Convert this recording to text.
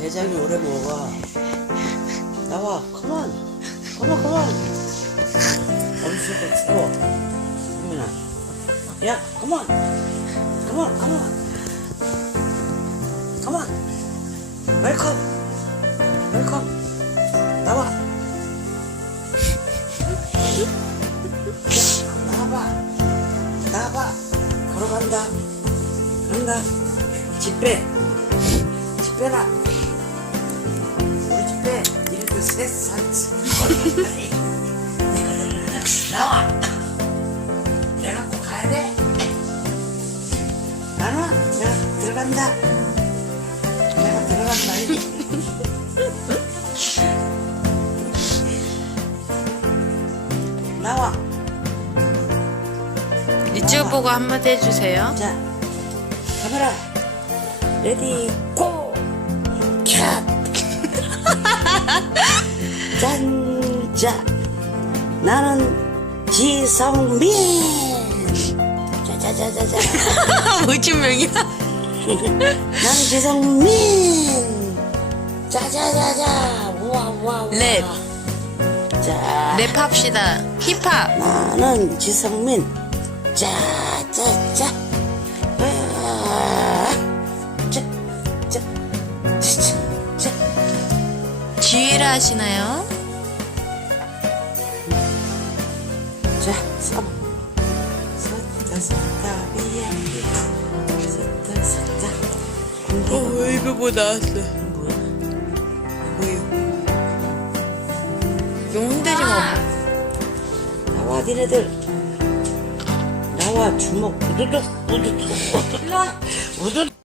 대장이 오래 먹어. 나와, 컴온, 컴온, 컴온. 엄청 세워. 수민아, 야, 컴온, 컴온, 컴온, 컴온. 웰컴, 웰컴. 나와. 야, 나와봐, 나와봐. 걸어간다, 간다. 집 빼. 집 빼라. 나와. 내가 꼭 가야 돼. 나와. 내가 들어간다. 내가 들어간다. 나와. 유튜브 보고 한마디 해주세요. 자, 카메라 레디 고! 캡! 짠! 자, 나는 지성민! 자자자자자. 뭐지명이야? 나는 지성민! 자자자자. 우와, 우와, 우와. 랩. 자, 랩합시다. 힙합. 나는 지성민. 자자자. 아, 자, 자, 자, 자, 자. 지휘라 하시나요? 자, 삼. 섰다, 섰다, 위에. 섰다, 섰다. 공기가 이거 뭐 나왔어. 뭐야? 뭐야? 용 흔들지 마. 나와, 니네들. 나와, 주먹. 우두둑, 우두둑. 우두둑.